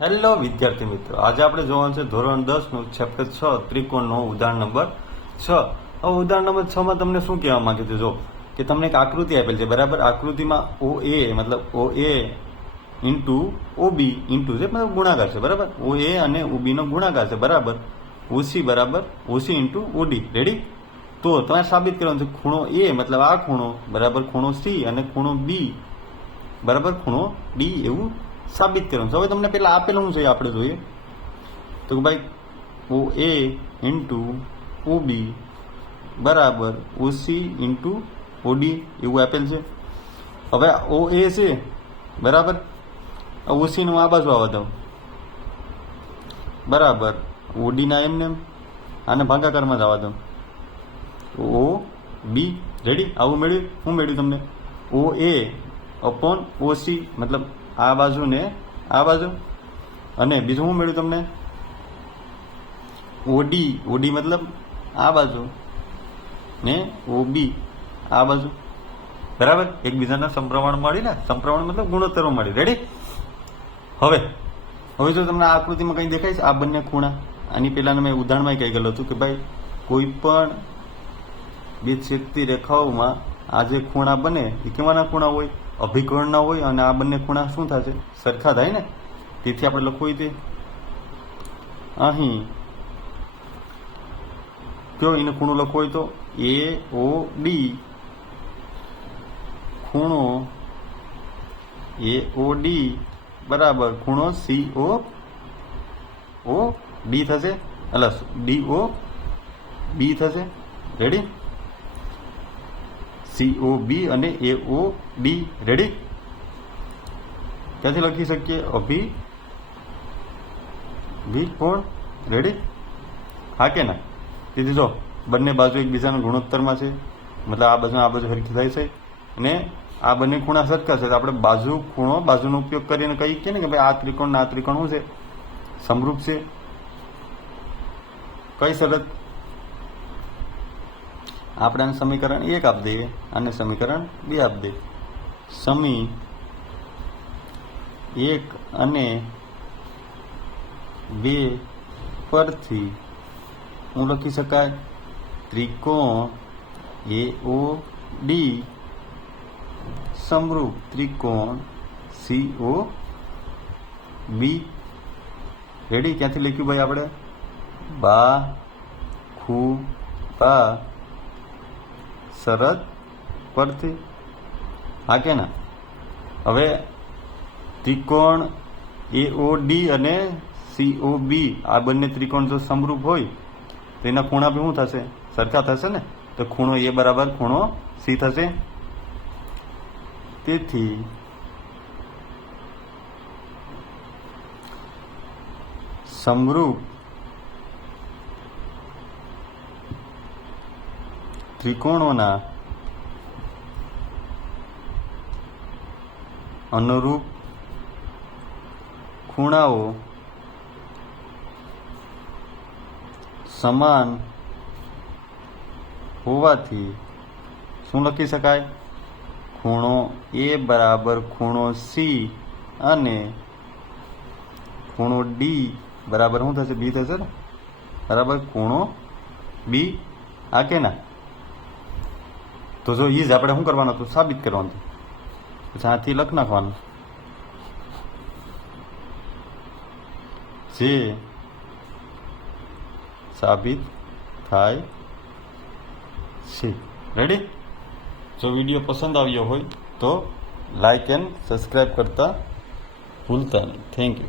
Hello વિદ્યાર્થી મિત્રો, આજે આપણે જોવાનું છે ધોરણ દસનું ચેપ્ટર છ ત્રિકોણનો ઉદાહરણ નંબર છ. હવે ઉદાહરણ નંબર છ માં તમને શું કહેવા માંગે છે? જો કે તમને એક આકૃતિ આપેલ છે, બરાબર? આકૃતિમાં ઓ એ, મતલબ ઓ એ ઇન્ટુ ઓ બી ઇન્ટુ છે મતલબ ગુણાકાર છે, બરાબર? ઓ એ અને ઓ બી નો ગુણાકાર છે, બરાબર? ઓસી બરાબર? ઓસી ઇન્ટુ ઓડી રેડી તો તમારે સાબિત કરવાનું છે, ખૂણો એ મતલબ આ ખૂણો, બરાબર? ખૂણો સી અને ખૂણો બી, બરાબર? ખૂણો ડી એવું સાબિત કરવાનું છે હવે તમને પેલા આપેલું છે આપણે જોઈએ. તો ભાઈ, ઓ એ ઇન્ટુ ઓ બી બરાબર ઓસી ઇન્ટુ ઓડી એવું આપેલ છે. હવે ઓ એ છે, બરાબર? ઓસીનું આ બાજુ આવવા દઉં. બરાબર. ઓડીના એમને એમ આને ભાગાકારમાં જ આવવા દઉં. Oh be ready? આવું મેળવ્યું હું મેળવ્યું તમને? ઓ એ અપોન ઓસી મતલબ આ બાજુ ને આ બાજુ. અને બીજું શું મળ્યું તમને? ઓડી. ઓડી મતલબ આ બાજુ ને ઓબી આ બાજુ. બરાબર? એકબીજાના સંપ્રમણ મળી ને? સમપ્રમાણ મતલબ ગુણોત્તરો મળી. રેડી હવે હવે જો તમને આકૃતિમાં કંઈ દેખાય છે, આ બંને ખૂણા. આની પહેલાં મેં ઉદાહરણમાં કહી ગયેલું હતું કે ભાઈ, કોઈ પણ બે છેદતી રેખાઓમાં આ જે ખૂણા બને, એ કેવાના ખૂણા હોય? અભિકર્ણના હોય અને આ બંને ખૂણા શું થશે? સરખા થાય ને? તેથી આપણે લખવું તે. અહીં કયો એને ખૂણો લખવો હોય તો? એ ઓ ડી ખૂણો એ ઓ ડી બરાબર. ખૂણો સી ઓ ઓ ડી થશે. એટલે ડી ઓ બી થશે. રેડી સી ઓ બી અને એ ઓ ડી રેડી ત્યાંથી લખી શકીએ? અભી. ભી કોણ? રેડી હા કે ના? તેથી જો, બંને બાજુ એકબીજાના ગુણોત્તરમાં છે, મતલબ આ બાજુ આ બાજુ સરખી થાય છે, અને આ બંને ખૂણા સરખા છે, તો આપણે બાજુ ખૂણો, બાજુનો ઉપયોગ કરીને કહીએ કે ને કે ભાઈ આ ત્રિકોણ આ ત્રિકોણ શું છે? સમરૂપ છે. કઈ શરત? આપણે આને સમીકરણ એક આપી દઈએ અને સમીકરણ બે આપી દઈએ. સમી એક અને બે પરથી હું લખી શકાય? ત્રિકોણ એ ઓ ડી સમરૂપ ત્રિકોણ સી ઓ બી. રેડી ક્યાંથી લખ્યું ભાઈ આપણે? બા, ખુ, બા. શરત પરથી. હા કે ના? હવે ત્રિકોણ એ ઓ ડી અને સીઓ બી આ બંને ત્રિકોણ જો સમરૂપ હોય, તો એના ખૂણા બી શું થશે? સરખા થશે ને? તો ખૂણો એ બરાબર, ખૂણો સી થશે. તેથી સમરૂપ ત્રિકોણોના અનુરૂપ ખૂણાઓ સમાન હોવાથી શું લખી શકાય? ખૂણો એ બરાબર ખૂણો સી અને ખૂણો ડી બરાબર શું થશે? બી થશે ને? બરાબર ખૂણો બી આ કે ના તો જો ઈ જ આપણે શું કરવાનું હતું? સાબિત કરવાનું હતું. પછી આથી લખ નાખવાનું. જે સાબિત થાય છે. રેડી જો વીડિયો પસંદ આવ્યો હોય તો લાઈક એન્ડ સબસ્ક્રાઈબ કરતા ભૂલતા નહીં. Thank you